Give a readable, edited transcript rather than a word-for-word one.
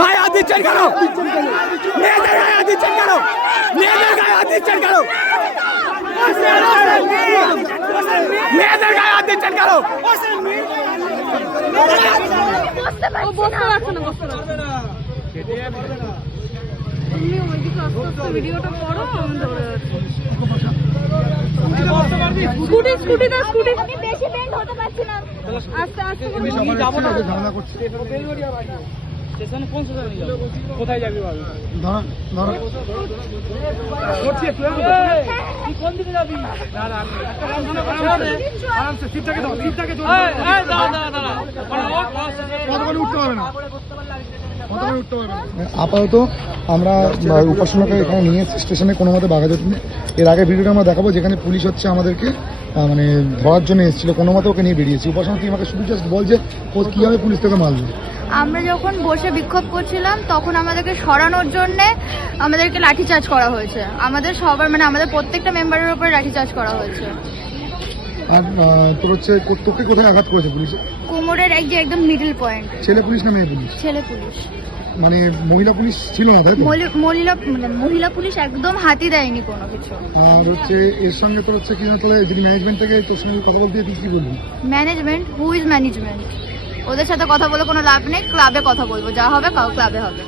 গায়ে হাত দিচ্ছেন কেন? মেয়েদের গায়ে হাত দিচ্ছেন কেন? মেয়েদের গায়ে হাত দিচ্ছেন কেন? মেয়েদের গায়ে হাত দিচ্ছেন কেন? ভিডিওটা করো স্কুটি স্কুটি না স্কুটি আমি বেশি বেন্ড হতে পারছি না আস্তে আস্তে যাব না ঝামেলা করছে স্টেশনে কোন স্টেশনে যাবো কোথায় যাবি ভাবি ধর ধর করছি তুই কোন দিকে যাবি না না আরামসে সিটটাকে দাও সিটটাকে ধর এই দাঁড়া দাঁড়া দাঁড়া কতক্ষণ উঠতে হবে না আপাতত আমরা উপাসনাকে এখানে নিয়ে এসেছি স্টেশনে কোনো মতে বাঘাযতীন। এর আগে ভিডিওটা আমরা দেখাবো যেখানে পুলিশ হচ্ছে আমাদেরকে মানে ধরার জন্য এসেছিল, কোনো মতে ওকে নিয়ে বেরিয়েছি। উপাসনা তুই আমাকে শুধু জাস্ট বল যে কীভাবে পুলিশ তোকে মারলো। আমরা যখন বসে বিক্ষোভ করছিলাম তখন আমাদেরকে সরানোর জন্যে আমাদেরকে লাঠিচার্জ করা হয়েছে, আমাদের সবার মানে আমাদের প্রত্যেকটা মেম্বারের উপরে লাঠিচার্জ করা হয়েছে। আর তোর হচ্ছে তোকে কোথায় আঘাত করেছে পুলিশে? কোমরের একদম মিডল পয়েন্ট। ছেলে পুলিশ না মেয়ে পুলিশ? ছেলে পুলিশ। মানে মহিলা পুলিশ ছিল না তাই তো? মহিলা পুলিশ একদম হাতি দেয়নি কোনো কিছু। আর হচ্ছে এর সঙ্গে তোর হচ্ছে কি না তোলে যদি ম্যানেজমেন্ট থেকে তোর সঙ্গে কথা বলতে তুই কি বলবি? ম্যানেজমেন্ট? Who is management? ওদের সাথে কথা বলে কোনো লাভ নেই, ক্লাবে কথা বলবো, যা হবে ক্লাবে হবে।